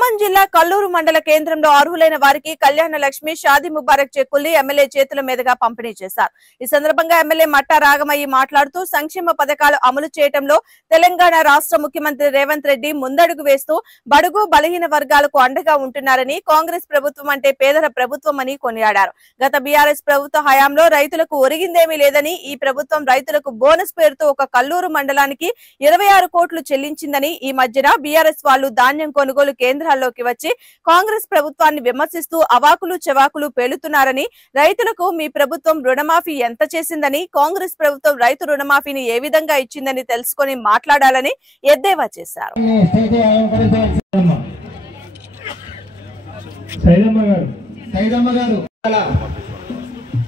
ఖమ్మం జిల్లా కల్లూరు మండల కేంద్రంలో అర్హులైన వారికి కళ్యాణ లక్ష్మి షాదీ ముబారక్ చెక్కుల్ని ఎమ్మెల్యే చేతుల మీదుగా పంపిణీ చేశారు. ఈ సందర్భంగా ఎమ్మెల్యే మట్టా రాగమయ్యి మాట్లాడుతూ సంక్షేమ పథకాలు అమలు చేయడంలో తెలంగాణ రాష్ట్ర ముఖ్యమంత్రి రేవంత్ రెడ్డి ముందడుగు వేస్తూ బడుగు బలహీన వర్గాలకు అండగా ఉంటున్నారని, కాంగ్రెస్ ప్రభుత్వం అంటే పేదల ప్రభుత్వం అని కొనియాడారు. గత బీఆర్ఎస్ ప్రభుత్వ హయాంలో రైతులకు ఒరిగిందేమీ లేదని, ఈ ప్రభుత్వం రైతులకు బోనస్ పేరుతో ఒక కల్లూరు మండలానికి 26 కోట్లు చెల్లించిందని, ఈ మధ్యన బీఆర్ఎస్ వాళ్లు ధాన్యం కొనుగోలు కేంద్రాల్లోకి వచ్చి కాంగ్రెస్ ప్రభుత్వాన్ని విమర్శిస్తూ అవాకులు చెవాకులు పేలుతున్నారని, రైతులకు మీ ప్రభుత్వం రుణమాఫీ ఎంత చేసిందని, కాంగ్రెస్ ప్రభుత్వం రైతు రుణమాఫీని ఏ విధంగా ఇచ్చిందని తెలుసుకొని మాట్లాడాలని ఎద్దేవా చేశారు.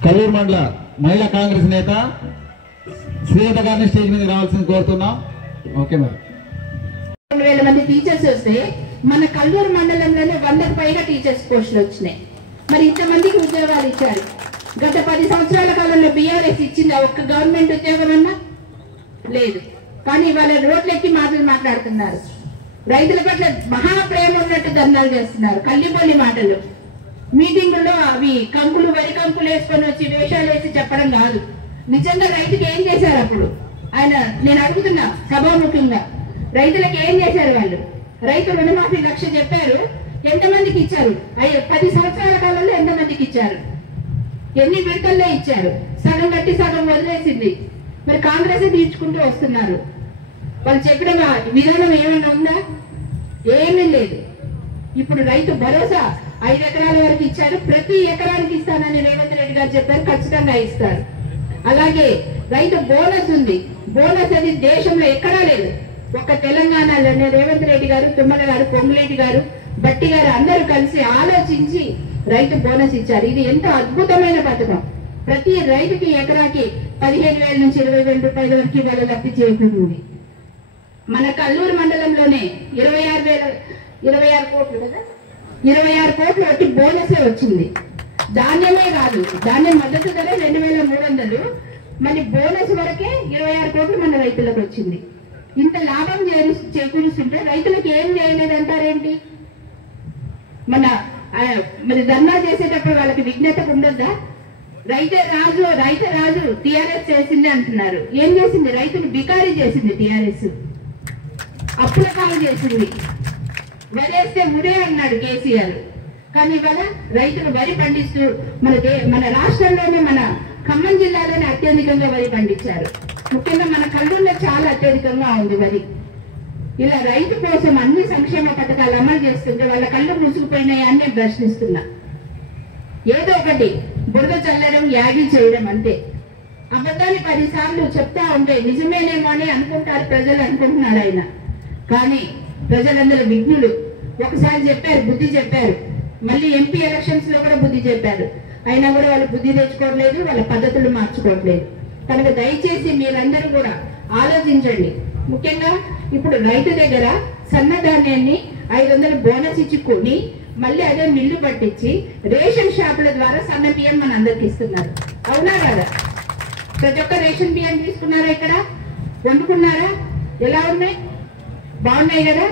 కల్లూరు మండల మహిళా కాంగ్రెస్ నేత శ్రీలత గారిని స్టేజ్ మీద రావాల్సింది కోరుతున్నాం. Okay madam. 2,000 మంది టీచర్స్ వస్తే మన కల్లూరు మండలంలోనే 100కు పైగా టీచర్స్ పోస్టులు వచ్చినాయి. మరి ఇంతమందికి ఉద్యోగాలు ఇచ్చారు. గత 10 సంవత్సరాల కాలంలో బీఆర్ఎస్ ఇచ్చిందా ఒక్క గవర్నమెంట్ ఉద్యోగం అన్నా? లేదు. కానీ వాళ్ళ రోడ్లెక్కి మాట్లాడుతున్నారు. రైతుల పట్ల మహా ప్రేమ ఉన్నట్టు ధర్నాలు చేస్తున్నారు. కల్లిపల్లి మాటలు మీటింగుల్లో అవి కంకులు వరి కంకులు వేసుకొని వచ్చి వేషాలు వేసి చెప్పడం కాదు. నిజంగా రైతుకి ఏం చేశారు అప్పుడు? ఆయన నేను అడుగుతున్నా సభాముఖంగా, రైతులకు ఏం చేశారు వాళ్ళు? రైతు రుణమాఫీ 1,00,000 చెప్పారు. ఎంతమందికి ఇచ్చారు? 10 సంవత్సరాల కాలంలో ఎంతమందికి ఇచ్చారు? ఎన్ని విడతల్లో ఇచ్చారు? సగం కట్టి సగం వదిలేసింది. మరి కాంగ్రెస్ తీర్చుకుంటూ వస్తున్నారు. వాళ్ళు చెప్పిన విధానం ఏమైనా ఉందా? ఏమీ లేదు. ఇప్పుడు రైతు భరోసా 5 ఎకరాల వరకు ఇచ్చారు. ప్రతి ఎకరానికి ఇస్తానని రేవంత్ రెడ్డి గారు చెప్పారు. ఖచ్చితంగా ఇస్తారు. అలాగే రైతు బోనస్ ఉంది. బోనస్ అది దేశంలో ఎక్కడా లేదు. ఒక్క తెలంగాణలోనే రేవంత్ రెడ్డి గారు, తుమ్మల గారు, పొంగులేటి గారు, బట్టి గారు అందరూ కలిసి ఆలోచించి రైతు బోనస్ ఇచ్చారు. ఇది ఎంతో అద్భుతమైన పథకం. ప్రతి రైతుకి ఎకరాకి 15,000 నుంచి 20,000 రూపాయల వరకు వాళ్ళ లబ్ధి చేకూరింది. మన కల్లూరు మండలంలోనే 26 కోట్లు కదా, 26 కోట్లు వచ్చి బోనసే వచ్చింది. ధాన్యమే కాదు, ధాన్యం మద్దతు ధర 2,300, మరి బోనస్ వరకే 26 కోట్లు మన రైతులకు వచ్చింది. ఇంత లాభం చేకూరుస్తుంటే రైతులకు ఏం చేయలేదంటారేంటి? మరి ధర్నా చేసేటప్పుడు వాళ్ళకి విజ్ఞత ఉండొద్దా? రైతే రాజు టిఆర్ఎస్ చేసింది అంటున్నారు. ఏం చేసింది? రైతులు బికారీ చేసింది టిఆర్ఎస్. అప్పుల కాలు చేసింది. వరేస్తే ఉరే అన్నాడు కేసీఆర్. కానీ ఇవాళ రైతులు వరి పండిస్తూ మన రాష్ట్రంలోనే, మన ఖమ్మం జిల్లాలోనే అత్యధికంగా వరి పండించారు. ముఖ్యంగా మన కల్లూరులో చాలా అత్యధికంగా ఉంది వరి. ఇలా రైతు కోసం అన్ని సంక్షేమ పథకాలు అమలు చేస్తుంటే వాళ్ళ కళ్ళు మూసుకుపోయినాయి అని నేను ప్రశ్నిస్తున్నా. ఏదో ఒకటి బురద చల్లడం, యాగి చేయడం అంతే. అబద్ధాన్ని 10 సార్లు చెప్తా ఉంటే నిజమేనేమో అని అనుకుంటారు ప్రజలు, అనుకుంటున్నారు ఆయన. కానీ ప్రజలందరూ విఘ్నులు. ఒకసారి చెప్పారు, బుద్ధి చెప్పారు. మళ్ళీ ఎంపీ ఎలక్షన్స్ లో కూడా బుద్ధి చెప్పారు. అయినా కూడా వాళ్ళు బుద్ధి తెచ్చుకోవట్లేదు, వాళ్ళ పద్ధతులు మార్చుకోవట్లేదు. కనుక దయచేసి మీరందరూ కూడా ఆలోచించండి. ముఖ్యంగా ఇప్పుడు రైతు దగ్గర సన్నధాన్యాన్ని 500 బోనస్ ఇచ్చి కొని మళ్ళీ అదే మిల్లు పట్టించి రేషన్ షాపుల ద్వారా సన్న బియ్యం మన అందరికి ఇస్తున్నారు. అవునా కదా? ప్రతి ఒక్క రేషన్ బియ్యం తీసుకున్నారా? ఇక్కడ వండుకున్నారా? ఎలా ఉన్నాయి? బాగున్నాయి కదా?